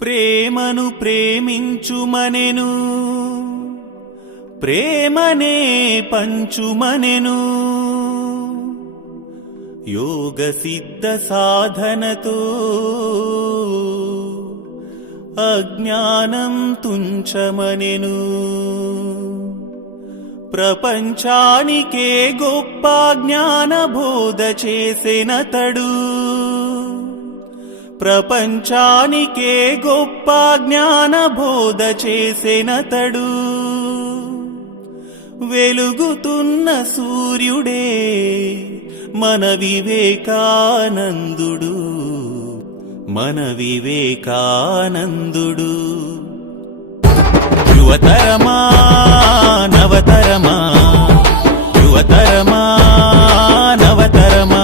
ప్రేమను ప్రేమించుమనెను, ప్రేమనే పంచుమనెను. యోగ సిద్ధ సాధనతో అజ్ఞానం తుంచమనెను. ప్రపంచానికే గొప్ప జ్ఞాన బోధ చేసెనతడు, ప్రపంచానికే గొప్ప జ్ఞాన బోధ చేసెనతడు. వెలుగుతున్న సూర్యుడే మన వివేకానందుడు, మన వివేకానందుడు. యువతరమా నవతరమా, యువతరమా నవతరమా,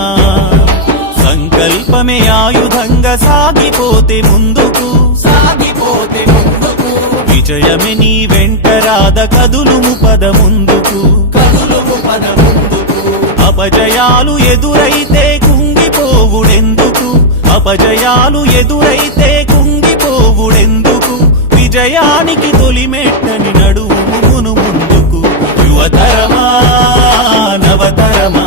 సంకల్పమే ఆయుధంగా సాగిపోతే ముందుకు, సాగిపోతే ముందుకు. విజయమే నీ వెంట రాద కదులుము పద ముందుకు, కదులుము పద ముందుకు. అపజయాలు ఎదురైతే కుంగిపోవుడెందుకు, అపజయాలు ఎదురైతే కుంగిపోవుడెందుకు. విజయానికి తొలిమెట్టని నడువును ముందుకు. యువతరమా నవతరమా.